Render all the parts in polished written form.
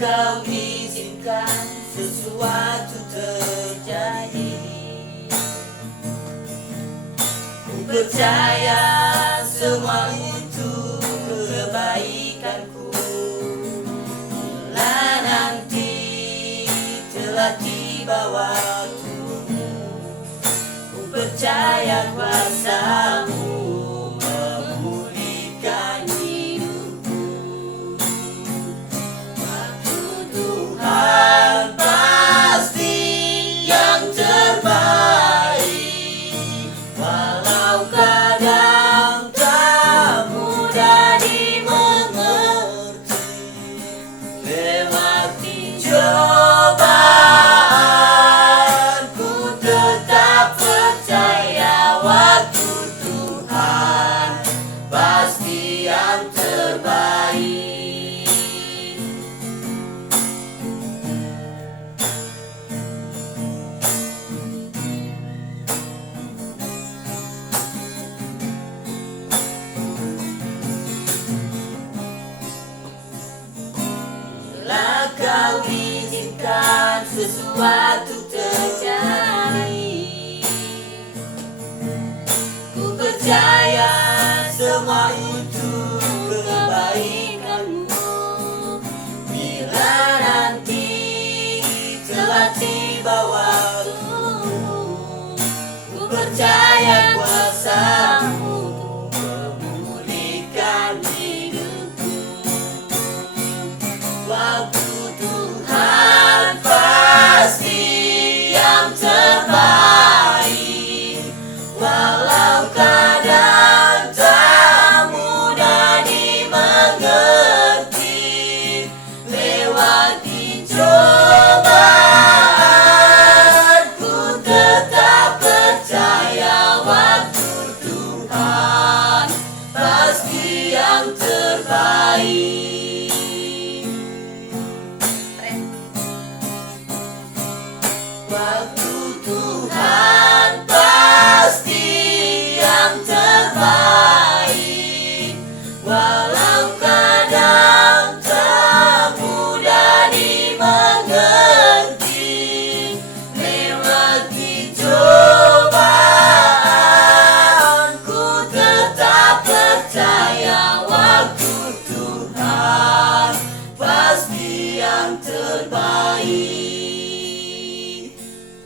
kau izinkan sesuatu terjadi. Ku percaya semua untuk kebaikanku. Bila nanti telah tiba waktumu, ku percaya kuasamu memulihkan hidupku. Waktu Tuhan pasti yang terbaik, walau kadang tak mudah dimengerti. Lewati cobaan, ku tetap percaya waktu Tuhan pasti yang terbaik. Bila kau izinkan sesuatu terjadi, ku percaya semua untuk kebaikanmu. Bila nanti telah tiba waktumu, ku percaya kuasamu memulihkan hidupku. Waktu Tuhan pasti yang terbaik, walau kadang tak mudah dimengerti. Lewati cobaan, ku tetap percaya waktu Tuhan pasti yang terbaik. Waktu Tuhan pasti yang terbaik, walau kadang tak mudah dimengerti. Lewati cobaan, ku tetap percaya waktu Tuhan pasti yang terbaik.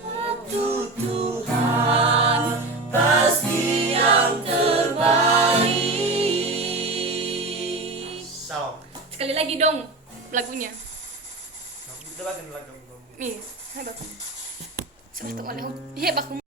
Waktu Tuhan pasti yang terbaik. Salam. Sekali lagi dong lagunya. Kita bagian lagu. Iya, hai baku. Sudah tak boleh. Iya baku.